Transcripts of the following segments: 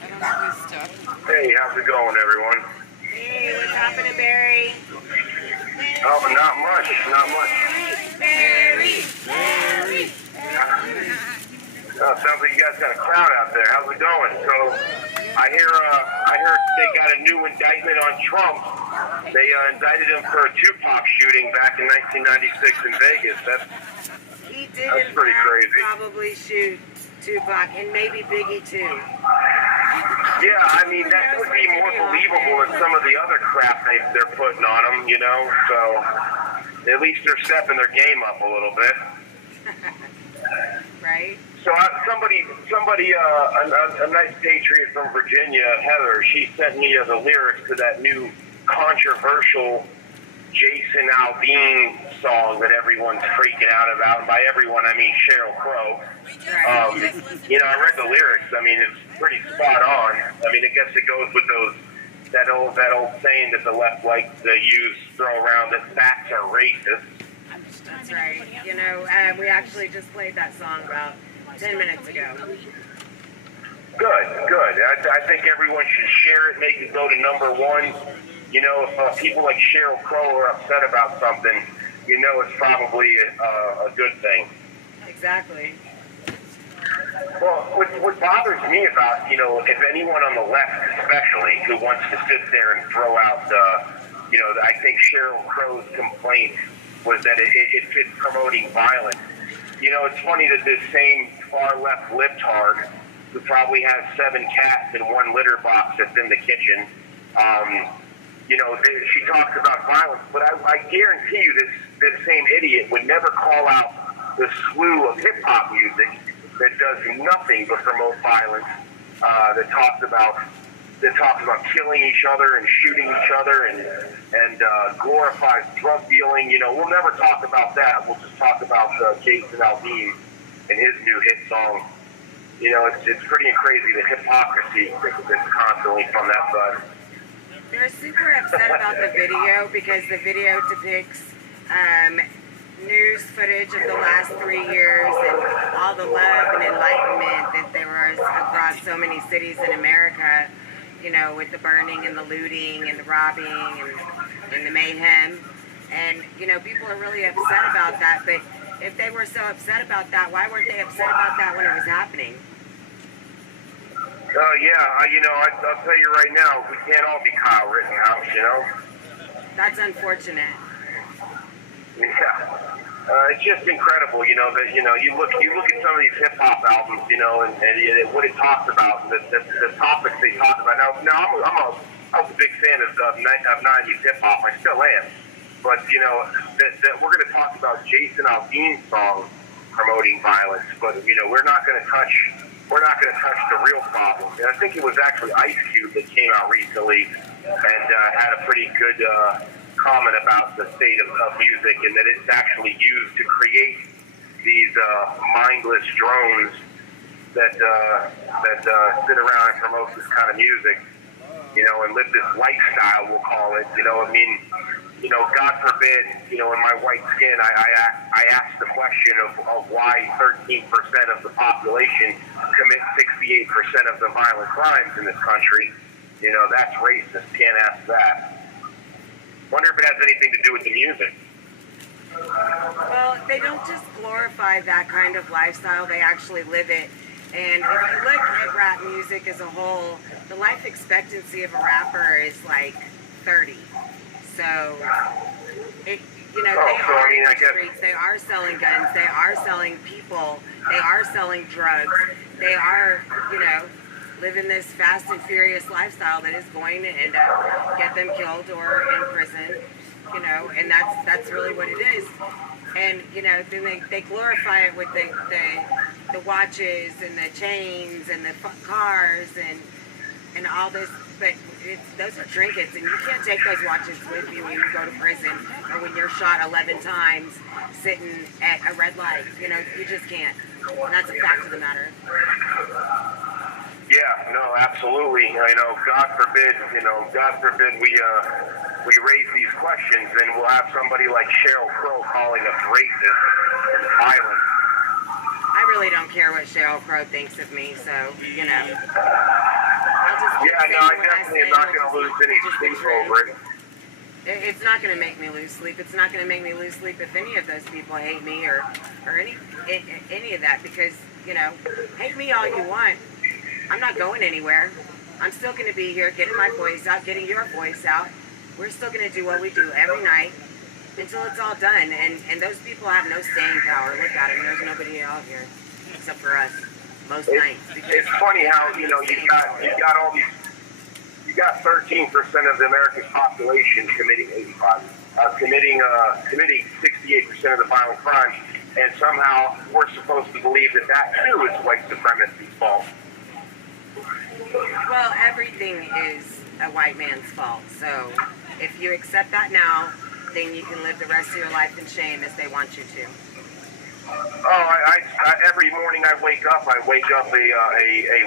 Hey, how's it going, everyone? Hey, what's happening, Barry? Oh, not much, not much. Barry! Sounds like you guys got a crowd out there. How's it going? So, I heard they got a new indictment on Trump. They indicted him for a Tupac shooting back in 1996 in Vegas. He did That's pretty crazy. probably shoot Tupac and maybe Biggie too. Yeah, I mean, that would be more believable than some of the other crap they're putting on them, you know? So, at least they're stepping their game up a little bit. Right? So a nice patriot from Virginia, Heather, she sent me the lyrics to that new controversial Jason Aldean song that everyone's freaking out about. And by everyone, I mean Sheryl Crow. You know, I read the lyrics. I mean, it's pretty spot on. I mean, I guess it goes with that old saying that the left likes to throw around that facts are racist. That's right. You know, we actually just played that song about 10 minutes ago. Good. I think everyone should share it, make it go to #1. You know, if people like Sheryl Crow are upset about something, you know it's probably a good thing. Exactly. Well, what bothers me about, you know, if anyone on the left especially who wants to sit there and throw out, you know, I think Sheryl Crow's complaint was that it's promoting violence. You know, it's funny that this same far-left libtard who probably has 7 cats and 1 litter box that's in the kitchen, you know, she talks about violence, but I guarantee you this same idiot would never call out the slew of hip-hop music that does nothing but promote violence, that talks about killing each other and shooting each other and glorifies drug dealing. You know, we'll never talk about that. We'll just talk about Jason Aldean and his new hit song. You know, it's pretty crazy the hypocrisy that's constantly from that side. They're super upset about the video because the video depicts news footage of the last 3 years and all the love and enlightenment that there was across so many cities in America, you know, with the burning and the looting and the robbing and the mayhem. And, you know, people are really upset about that. But if they were so upset about that, why weren't they upset about that when it was happening? You know, I'll tell you right now, we can't all be Kyle Rittenhouse, you know? That's unfortunate. Yeah. It's just incredible, you know, that, you know, you look at some of these hip-hop albums, you know, and what it talks about, the topics they talk about. Now, I was a big fan of 90s hip-hop. I still am. But, you know, that we're going to talk about Jason Aldean's song promoting violence, but, you know, we're not going to touch the real problem. And I think it was actually Ice Cube that came out recently and had a pretty good comment about the state of music, and that it's actually used to create these mindless drones that sit around and promote this kind of music, you know, and live this lifestyle, we'll call it. You know, I mean, you know, God forbid, you know, in my white skin, I ask the question of why 13% of the population commit 68% of the violent crimes in this country. You know, that's racist. Can't ask that. Wonder if it has anything to do with the music. Well, they don't just glorify that kind of lifestyle, they actually live it. And if you look at rap music as a whole, the life expectancy of a rapper is like 30. So, you know, they are in the streets, they are selling guns, they are selling people, they are selling drugs, they are, you know, living this fast and furious lifestyle that is going to end up get them killed or in prison, you know, and that's really what it is. And, you know, then they glorify it with the watches and the chains and the cars and all this, but those are trinkets, and you can't take those watches with you when you go to prison or when you're shot 11 times sitting at a red light. You know, you just can't. And that's a fact of the matter. Yeah, no, absolutely. I know, God forbid we raise these questions, and we'll have somebody like Sheryl Crow calling us racist and violent. I really don't care what Sheryl Crow thinks of me, so, you know. just keep Yeah, no, saying I what I definitely say, am not which going to lose any is just the sleep truth. over it. It's not going to make me lose sleep. It's not going to make me lose sleep if any of those people hate me or any of that, because, you know, hate me all you want. I'm not going anywhere. I'm still going to be here getting my voice out, getting your voice out. We're still going to do what we do every night until it's all done. And those people have no staying power. Look at them. There's nobody out here except for us most nights. It's funny how, you know, you got all these. You got 13% of the American population committing 68% of the violent crimes, and somehow we're supposed to believe that too is white supremacy's fault. Well, everything is a white man's fault. So if you accept that now, then you can live the rest of your life in shame as they want you to. Oh, every morning I wake up a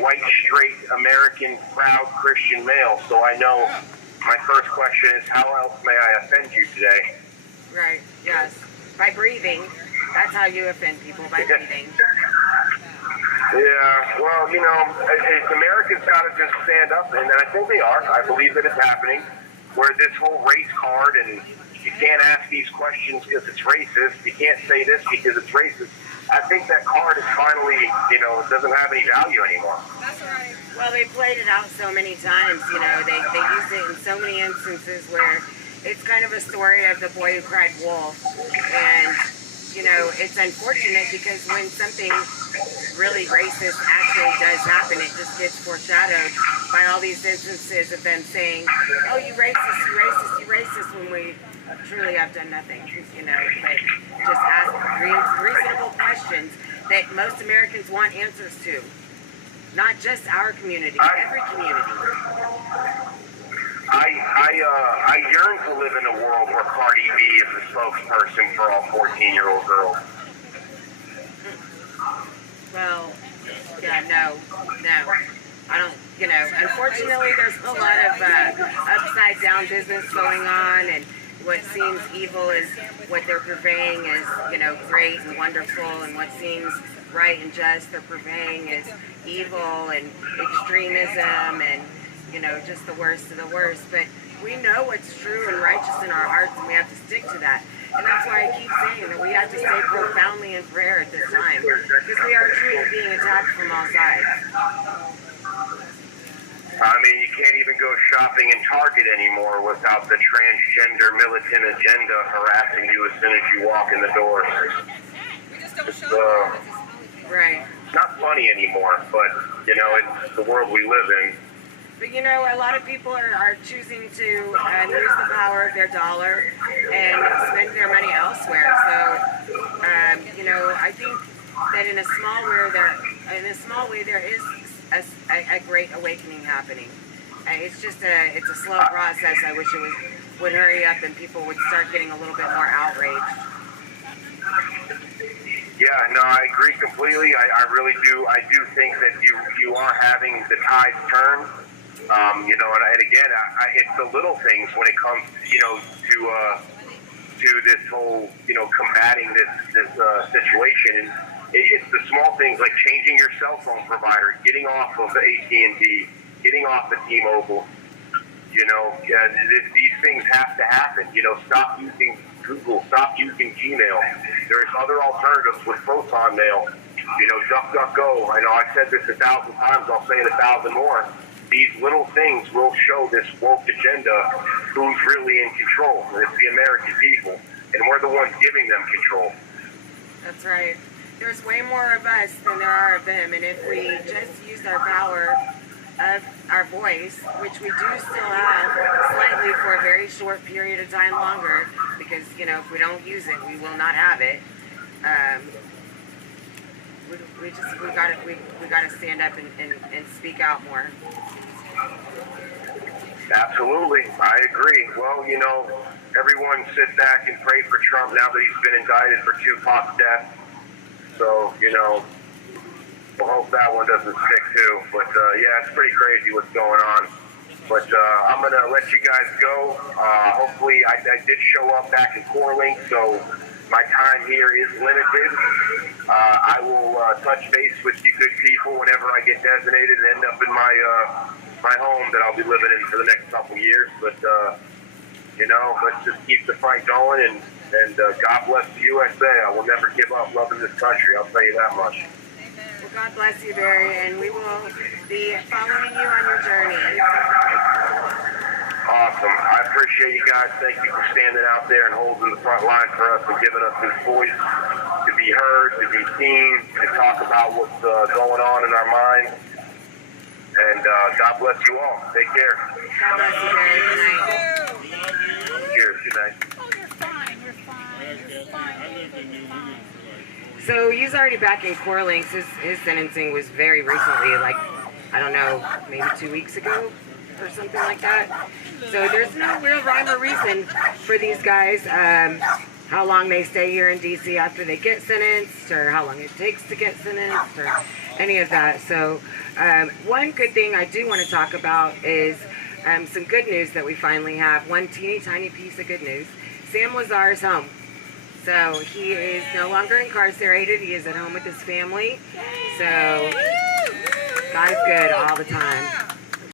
white, straight, American, proud Christian male. So I know my first question is, how else may I offend you today? Right, yes. By breathing. That's how you offend people, by breathing. Yeah, well, you know, Americans got to just stand up, and I think they are. I believe that it's happening, where this whole race card and you can't ask these questions because it's racist. You can't say this because it's racist. I think that card is finally, you know, it doesn't have any value anymore. That's right. Well, they played it out so many times, you know. They used it in so many instances where it's kind of a story of the boy who cried wolf. And, you know, it's unfortunate because when something really racist actually does happen, it just gets foreshadowed by all these instances of them saying, oh, you racist, you racist, you racist, when we truly have done nothing, you know, but just ask reasonable questions that most Americans want answers to. Not just our community, every community. I yearn to live in a world where Cardi B is the spokesperson for all 14-year-old girls. Well, yeah, no. I don't, you know, unfortunately there's a lot of upside down business going on, and what seems evil is what they're purveying is, you know, great and wonderful, and what seems right and just they're purveying is evil and extremism and, you know, just the worst of the worst. But we know what's true and righteous in our hearts, and we have to stick to that. And that's why I keep saying that we have to stay profoundly in prayer at this time, because we are truly being attacked from all sides. I mean, you can't even go shopping in Target anymore without the transgender militant agenda harassing you as soon as you walk in the door. It's right. Not funny anymore, but, you know, it's the world we live in. But, you know, a lot of people are choosing to use the power of their dollar and spend their money elsewhere. So, you know, I think that in a small way there is a great awakening happening. It's just it's a slow process. I wish it would hurry up and people would start getting a little bit more outraged. Yeah, no, I agree completely. I really do. I do think that you are having the tides turn. You know, and again, it's the little things when it comes, you know, to this whole, you know, combating this situation. And it's the small things like changing your cell phone provider, getting off of the AT&T, getting off the T-Mobile. You know, these things have to happen. You know, stop using Google, stop using Gmail. There's other alternatives with Proton Mail. You know, DuckDuckGo. I know I've said this 1,000 times. I'll say it 1,000 more. These little things will show this woke agenda who's really in control. And it's the American people. And we're the ones giving them control. That's right. There's way more of us than there are of them. And if we just use our power of our voice, which we do still have slightly for a very short period of time longer, because, you know, if we don't use it, we will not have it. We gotta stand up and speak out more. Absolutely, I agree. Well, you know, everyone sit back and pray for Trump now that he's been indicted for Tupac's death. So, you know, we'll hope that one doesn't stick too. But yeah, it's pretty crazy what's going on. But I'm gonna let you guys go. Hopefully, I did show up back in Corlink, so my time here is limited. I will touch base with you good people whenever I get designated and end up in my my home that I'll be living in for the next couple years. But you know, let's just keep the fight going, and God bless the USA. I will never give up loving this country. I'll tell you that much. Well, God bless you, Barry, and we will be following you on your journey. Awesome. I appreciate you guys. Thank you for standing out there and holding the front line for us and giving us this voice to be heard, to be seen, to talk about what's going on in our minds. And God bless you all. Take care. God bless you, Barry. Good night. Cheers. Good night. Oh, you're fine. You're fine. You're fine. You're fine. So he's already back in Core Links. His sentencing was very recently, like, I don't know, maybe 2 weeks ago or something like that. So there's no real rhyme or reason for these guys, how long they stay here in D.C. after they get sentenced, or how long it takes to get sentenced, or any of that. So one good thing I do want to talk about is some good news that we finally have. One teeny tiny piece of good news. Sam Lazar is home. So he is no longer incarcerated. He is at home with his family. So guy's good all the time.